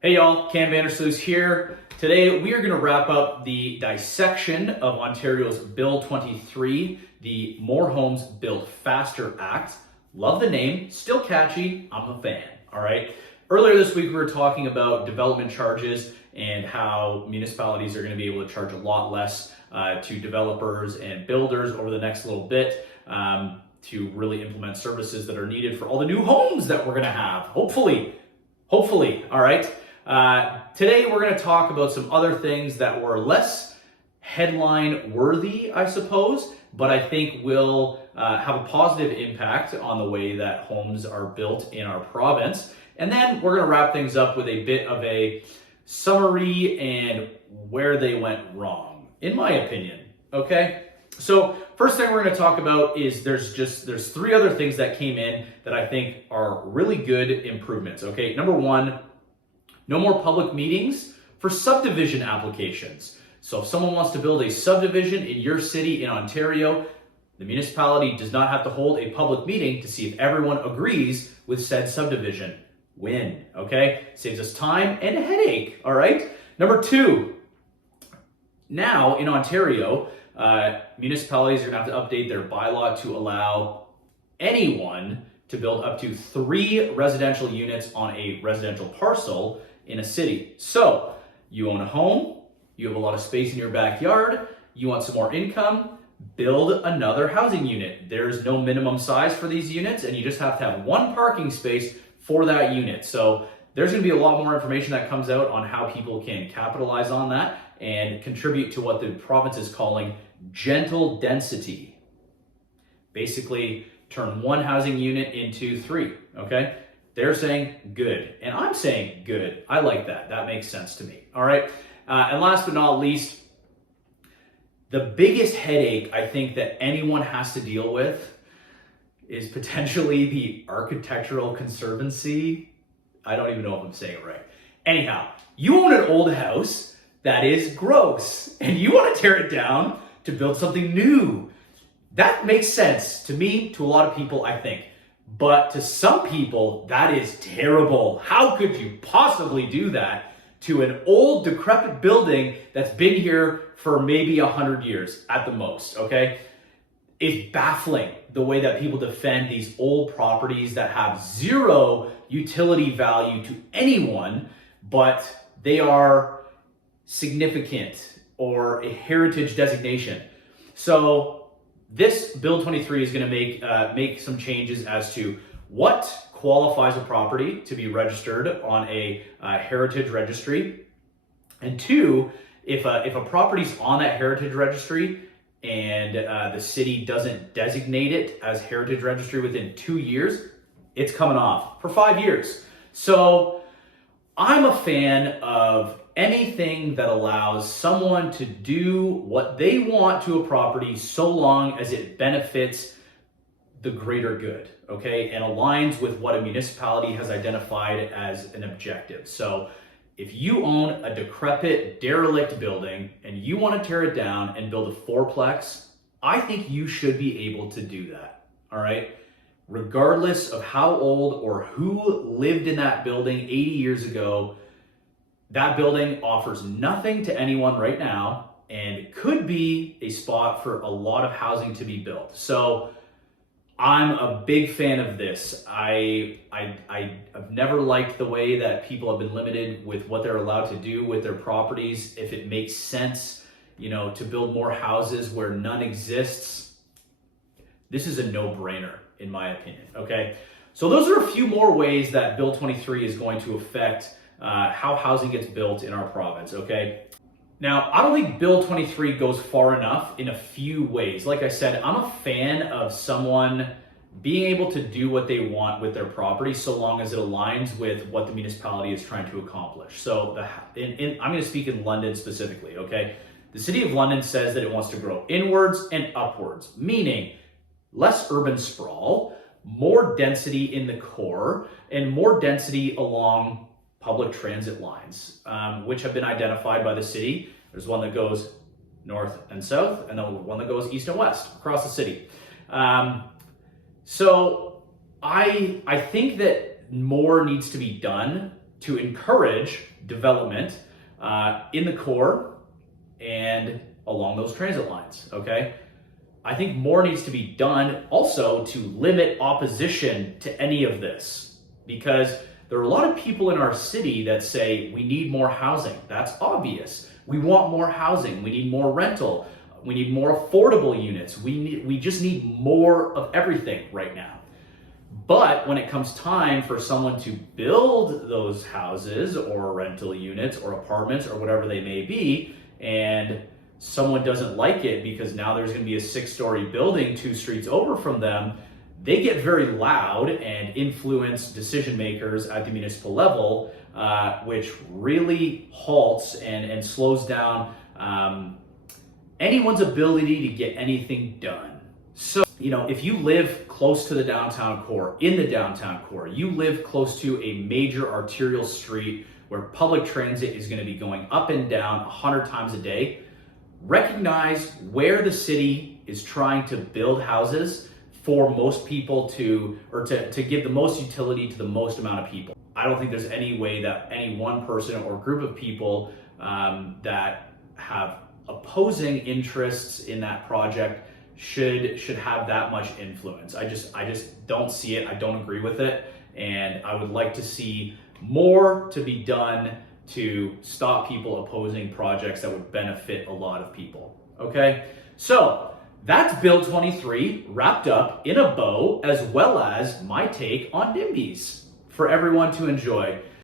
Hey y'all, Cam Vandersloot here. Today we are going to wrap up the dissection of Ontario's Bill 23, the More Homes Built Faster Act. Love the name, still catchy, I'm a fan, all right? Earlier this week we were talking about development charges and how municipalities are going to be able to charge a lot less to developers and builders over the next little bit to really implement services that are needed for all the new homes that we're going to have, hopefully, all right? Today we're going to talk about some other things that were less headline worthy, I suppose, but I think will have a positive impact on the way that homes are built in our province. And then we're going to wrap things up with a bit of a summary and where they went wrong, in my opinion. Okay? So first thing we're going to talk about is there's three other things that came in that I think are really good improvements. Okay? Number one, no more public meetings for subdivision applications. So if someone wants to build a subdivision in your city in Ontario, the municipality does not have to hold a public meeting to see if everyone agrees with said subdivision. Win, okay? Saves us time and a headache, all right? Number two, now in Ontario, municipalities are gonna have to update their bylaw to allow anyone to build up to 3 residential units on a residential parcel in a city. So you own a home, you have a lot of space in your backyard, you want some more income, build another housing unit. There's no minimum size for these units and you just have to have one parking space for that unit. So there's gonna be a lot more information that comes out on how people can capitalize on that and contribute to what the province is calling gentle density. Basically, turn one housing unit into 3, okay? They're saying good, and I'm saying good. I like that. That makes sense to me, all right? And last but not least, the biggest headache I think that anyone has to deal with is potentially the Architectural Conservancy. I don't even know if I'm saying it right. Anyhow, you own an old house that is gross, and you want to tear it down to build something new. That makes sense to me, to a lot of people, I think. But to some people, that is terrible. How could you possibly do that to an old, decrepit building that's been here for maybe 100 years at the most, okay? It's baffling the way that people defend these old properties that have zero utility value to anyone, but they are significant or a heritage designation. So this Bill 23 is going to make some changes as to what qualifies a property to be registered on a heritage registry, and 2, if a property's on that heritage registry and the city doesn't designate it as heritage registry within 2 years, it's coming off for 5 years. So I'm a fan of anything that allows someone to do what they want to a property so long as it benefits the greater good, okay, and aligns with what a municipality has identified as an objective. So if you own a decrepit, derelict building and you want to tear it down and build a 4-plex, I think you should be able to do that, all right? Regardless of how old or who lived in that building 80 years ago, that building offers nothing to anyone right now and could be a spot for a lot of housing to be built. So I'm a big fan of this. I've never liked the way that people have been limited with what they're allowed to do with their properties. If it makes sense, to build more houses where none exists, this is a no-brainer in my opinion, okay? So those are a few more ways that Bill 23 is going to affect how housing gets built in our province, okay? Now, I don't think Bill 23 goes far enough in a few ways. Like I said, I'm a fan of someone being able to do what they want with their property so long as it aligns with what the municipality is trying to accomplish. So I'm going to speak in London specifically, okay? The City of London says that it wants to grow inwards and upwards, meaning less urban sprawl, more density in the core, and more density along public transit lines, which have been identified by the city. There's one that goes north and south, and then one that goes east and west across the city. So I think that more needs to be done to encourage development in the core and along those transit lines, okay? I think more needs to be done also to limit opposition to any of this, because there are a lot of people in our city that say we need more housing. That's obvious. We want more housing. We need more rental. We need more affordable units. We just need more of everything right now. But when it comes time for someone to build those houses or rental units or apartments or whatever they may be, and someone doesn't like it because now there's going to be a 6-story building 2 streets over from them, they get very loud and influence decision makers at the municipal level, which really halts and slows down anyone's ability to get anything done. So, if you live close to the downtown core, in the downtown core, you live close to a major arterial street where public transit is going to be going up and down 100 times a day, recognize where the city is trying to build houses for most people to give the most utility to the most amount of people. I don't think there's any way that any one person or group of people that have opposing interests in that project should have that much influence. I just don't see it. I don't agree with it. And I would like to see more to be done to stop people opposing projects that would benefit a lot of people. Okay? So that's Bill 23 wrapped up in a bow, as well as my take on NIMBYs for everyone to enjoy.